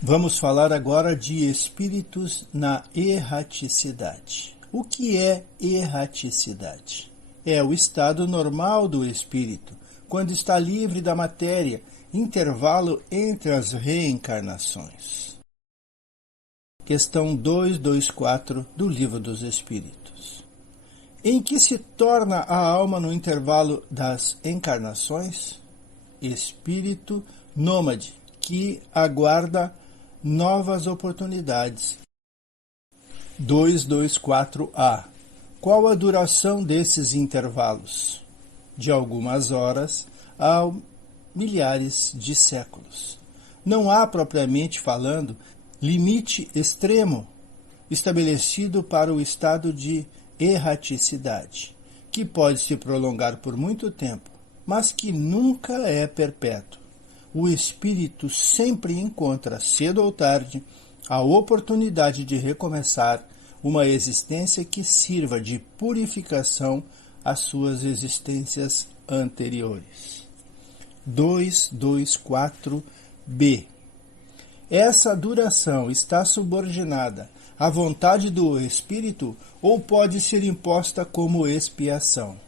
Vamos falar agora de espíritos na erraticidade. O que é erraticidade? É o estado normal do espírito, quando está livre da matéria, intervalo entre as reencarnações. Questão 224 do Livro dos Espíritos. Em que se torna a alma no intervalo das encarnações? Espírito nômade, que aguarda novas oportunidades. 224A. Qual a duração desses intervalos? De algumas horas a milhares de séculos. Não há, propriamente falando, limite extremo estabelecido para o estado de erraticidade, que pode se prolongar por muito tempo, mas que nunca é perpétuo. O espírito sempre encontra, cedo ou tarde, a oportunidade de recomeçar uma existência que sirva de purificação às suas existências anteriores. 224b. Essa duração está subordinada à vontade do espírito ou pode ser imposta como expiação?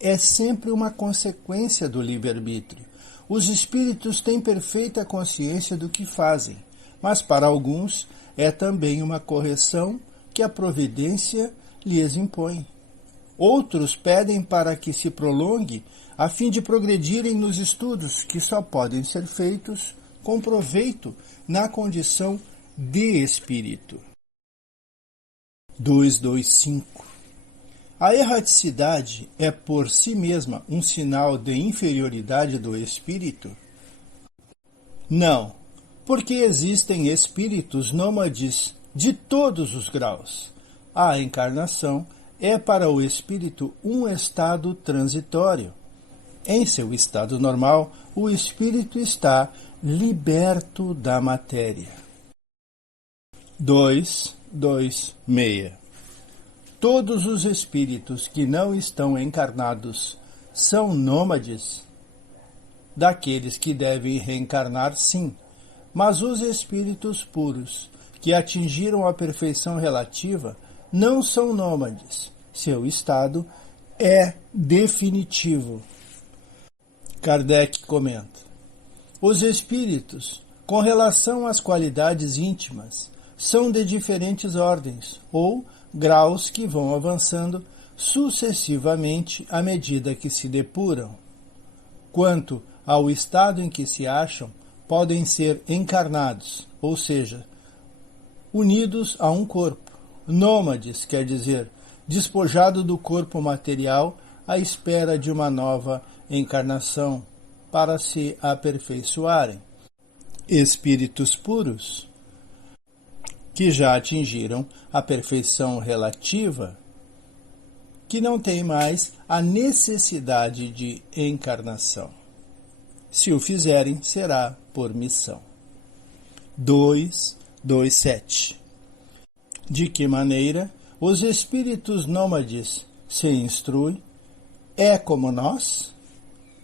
É sempre uma consequência do livre-arbítrio. Os espíritos têm perfeita consciência do que fazem, mas para alguns é também uma correção que a providência lhes impõe. Outros pedem para que se prolongue a fim de progredirem nos estudos que só podem ser feitos com proveito na condição de espírito. 225. A erraticidade é por si mesma um sinal de inferioridade do espírito? Não, porque existem espíritos nômades de todos os graus. A encarnação é para o espírito um estado transitório. Em seu estado normal, o espírito está liberto da matéria. 226. Todos os espíritos que não estão encarnados são nômades? Daqueles que devem reencarnar, sim, mas os espíritos puros, que atingiram a perfeição relativa, não são nômades. Seu estado é definitivo. Kardec comenta: os espíritos, com relação às qualidades íntimas, são de diferentes ordens, ou graus que vão avançando sucessivamente à medida que se depuram. Quanto ao estado em que se acham, podem ser encarnados, ou seja, unidos a um corpo. Nômades, quer dizer, despojado do corpo material à espera de uma nova encarnação para se aperfeiçoarem. Espíritos puros, que já atingiram a perfeição relativa, que não têm mais a necessidade de encarnação. Se o fizerem, será por missão. 227. De que maneira os espíritos nômades se instruem? É como nós?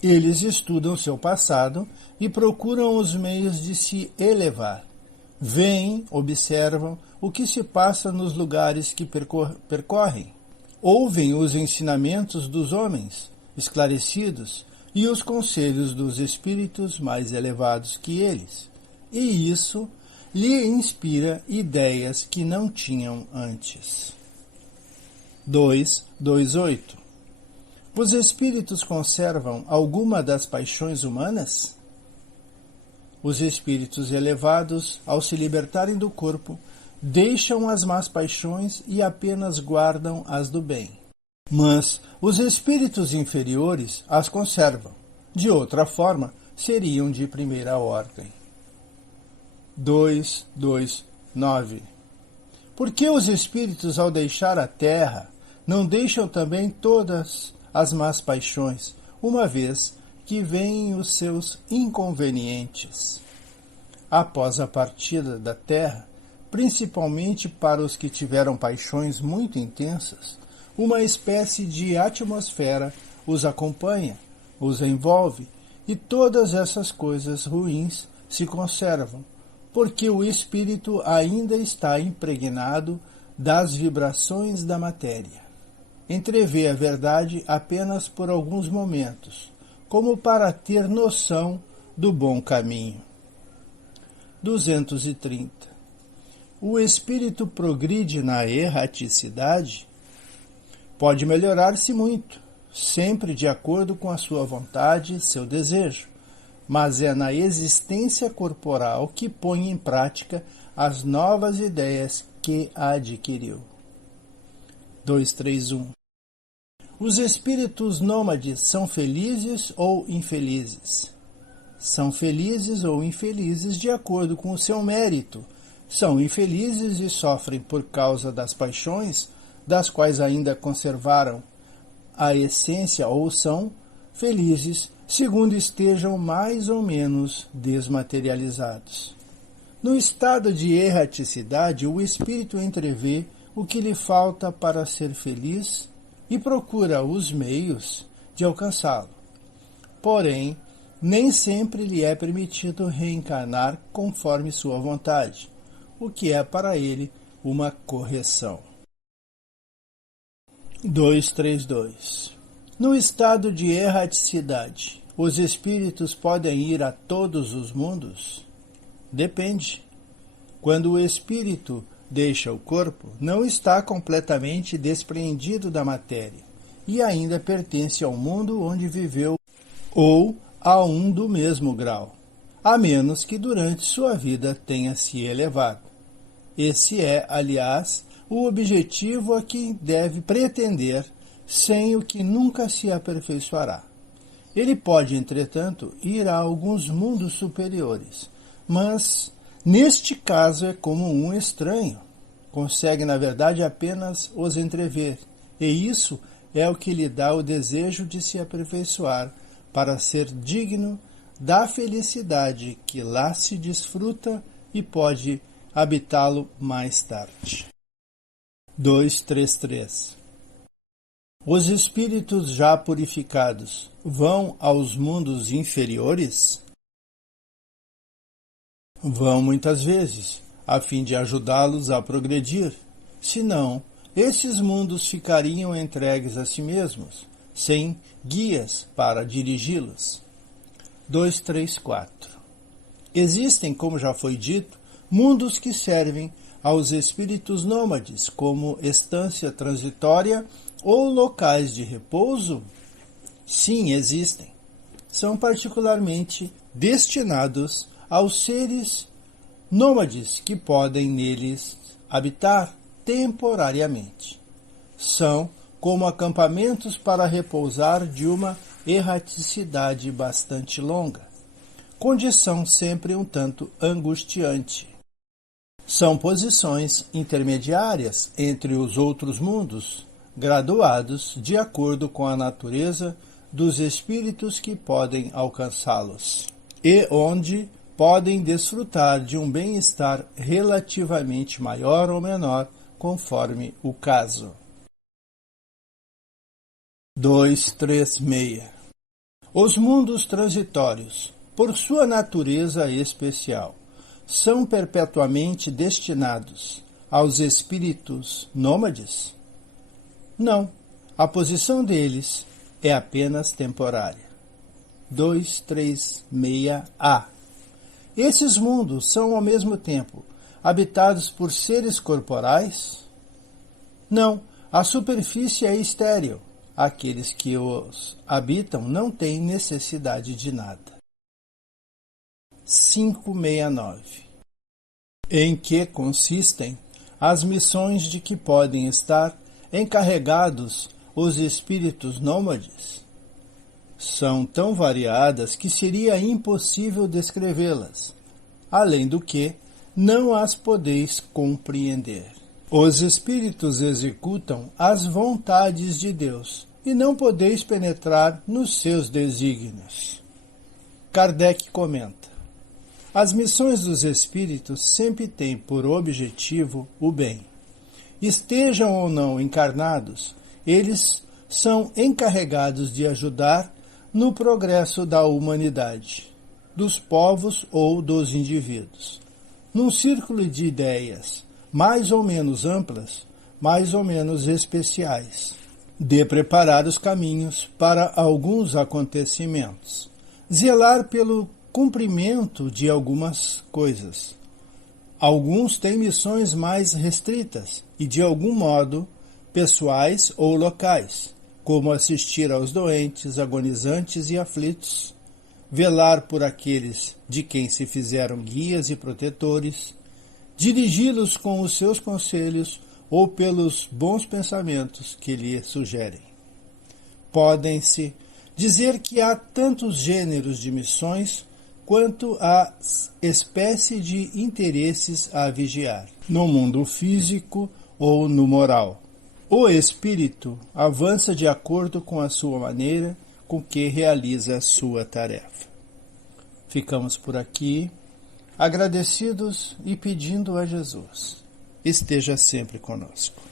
Eles estudam seu passado e procuram os meios de se elevar. Veem, observam o que se passa nos lugares que percorrem. Ouvem os ensinamentos dos homens esclarecidos e os conselhos dos espíritos mais elevados que eles. E isso lhe inspira ideias que não tinham antes. 228. Os espíritos conservam alguma das paixões humanas? Os espíritos elevados, ao se libertarem do corpo, deixam as más paixões e apenas guardam as do bem. Mas os espíritos inferiores as conservam. De outra forma, seriam de primeira ordem. 229. Por que os espíritos, ao deixar a terra, não deixam também todas as más paixões, uma vez que veem os seus inconvenientes? Após a partida da terra, principalmente para os que tiveram paixões muito intensas, uma espécie de atmosfera os acompanha, os envolve, e todas essas coisas ruins se conservam, porque o espírito ainda está impregnado das vibrações da matéria. Entrevê a verdade apenas por alguns momentos, como para ter noção do bom caminho. 230. O espírito progride na erraticidade? Pode melhorar-se muito, sempre de acordo com a sua vontade e seu desejo, mas é na existência corporal que põe em prática as novas ideias que adquiriu. 231. Os espíritos nômades são felizes ou infelizes? São felizes ou infelizes de acordo com o seu mérito. São infelizes e sofrem por causa das paixões, das quais ainda conservaram a essência, ou são felizes segundo estejam mais ou menos desmaterializados. No estado de erraticidade, o espírito entrevê o que lhe falta para ser feliz e procura os meios de alcançá-lo. Porém, nem sempre lhe é permitido reencarnar conforme sua vontade, o que é para ele uma correção. 232. No estado de erraticidade, os espíritos podem ir a todos os mundos? Depende. Quando o espírito deixa o corpo, não está completamente despreendido da matéria e ainda pertence ao mundo onde viveu ou a um do mesmo grau, a menos que durante sua vida tenha se elevado. Esse é, aliás, o objetivo a que deve pretender, sem o que nunca se aperfeiçoará. Ele pode, entretanto, ir a alguns mundos superiores, mas, neste caso, é como um estranho. Consegue, na verdade, apenas os entrever, e isso é o que lhe dá o desejo de se aperfeiçoar para ser digno da felicidade que lá se desfruta e pode habitá-lo mais tarde. 233. Os espíritos já purificados vão aos mundos inferiores? Vão muitas vezes, a fim de ajudá-los a progredir. Senão, esses mundos ficariam entregues a si mesmos, sem guias para dirigi-los. 234. Existem, como já foi dito, mundos que servem aos espíritos nômades como estância transitória ou locais de repouso? Sim, existem. São particularmente destinados aos seres nômades que podem neles habitar temporariamente. São como acampamentos para repousar de uma erraticidade bastante longa, condição sempre um tanto angustiante. São posições intermediárias entre os outros mundos, graduados de acordo com a natureza dos espíritos que podem alcançá-los, e onde podem desfrutar de um bem-estar relativamente maior ou menor, conforme o caso. 236. Os mundos transitórios, por sua natureza especial, são perpetuamente destinados aos espíritos nômades? Não, a posição deles é apenas temporária. 236A. Esses mundos são ao mesmo tempo habitados por seres corporais? Não, a superfície é estéril. Aqueles que os habitam não têm necessidade de nada. 569. Em que consistem as missões de que podem estar encarregados os espíritos nômades? São tão variadas que seria impossível descrevê-las, além do que não as podeis compreender. Os espíritos executam as vontades de Deus e não podeis penetrar nos seus desígnios. Kardec comenta: as missões dos espíritos sempre têm por objetivo o bem. Estejam ou não encarnados, eles são encarregados de ajudar no progresso da humanidade, dos povos ou dos indivíduos. num círculo de ideias mais ou menos amplas, mais ou menos especiais, de preparar os caminhos para alguns acontecimentos, zelar pelo cumprimento de algumas coisas. Alguns têm missões mais restritas e, de algum modo, pessoais ou locais, como assistir aos doentes, agonizantes e aflitos, velar por aqueles de quem se fizeram guias e protetores, dirigi-los com os seus conselhos ou pelos bons pensamentos que lhe sugerem. Podem-se dizer que há tantos gêneros de missões quanto a espécie de interesses a vigiar, no mundo físico ou no moral. O espírito avança de acordo com a sua maneira com que realiza a sua tarefa. Ficamos por aqui, agradecidos e pedindo a Jesus: esteja sempre conosco.